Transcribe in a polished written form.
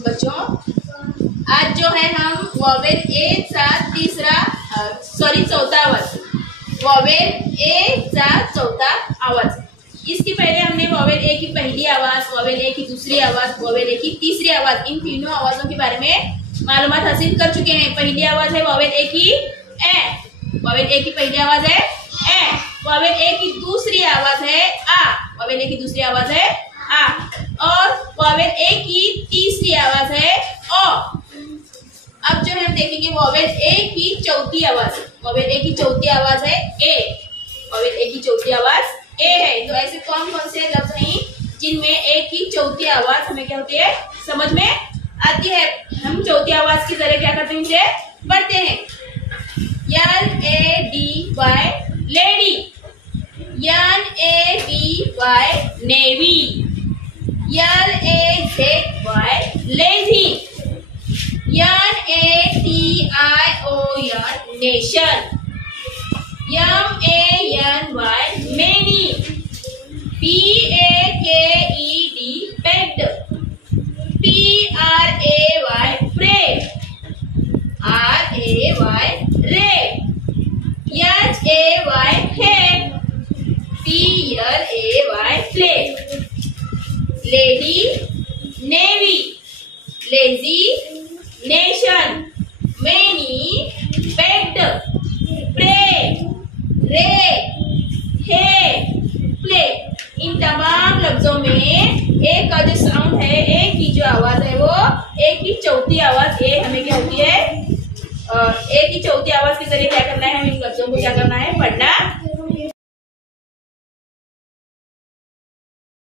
बच्चों आज जो है हम वॉवेल ए चा चौथा आवाज, वॉवेल ए चा चौथा आवाज। इसके पहले हमने वॉवेल ए की पहली आवाज, वॉवेल ए की दूसरी आवाज, वॉवेल ए की तीसरी आवाज, इन तीनों आवाजों के बारे में मालूमात हासिल कर चुके हैं। पहली आवाज है वॉवेल ए की ए, वॉवेल ए की पहली आवाज है ए। वॉवेल ए की दूसरी आवाज है आ, वॉवेल ए की दूसरी आवाज है आ, और वॉवेल ए की तीसरी आवाज है ओ। अब जो हम देखेंगे वॉवेल ए की चौथी आवाज, वॉवेल ए की चौथी आवाज है ए, वॉवेल ए की चौथी आवाज ए है। तो ऐसे कौन कौन से लफ्ज हैं जिनमें ए की चौथी आवाज हमें क्या होती है, समझ में आती है। हम चौथी आवाज की तरह क्या करते हैं, इसे पढ़ते हैं। LADY lady, NAVY navy, LAZY lazy, NATION nation, MANY many, PAKED pegged, PRAY pray, RAY ray, HAY head, PLAY play। Lady navy, lazy nation, many paid, pray ray hey play. इन तमाम लफ्जों में ए का जो साउंड है, ए की जो आवाज है वो ए की चौथी आवाज ए हमें क्या होती है, ए की चौथी आवाज के जरिए क्या करना है, हमें इन लफ्जों को क्या करना है, पढ़ना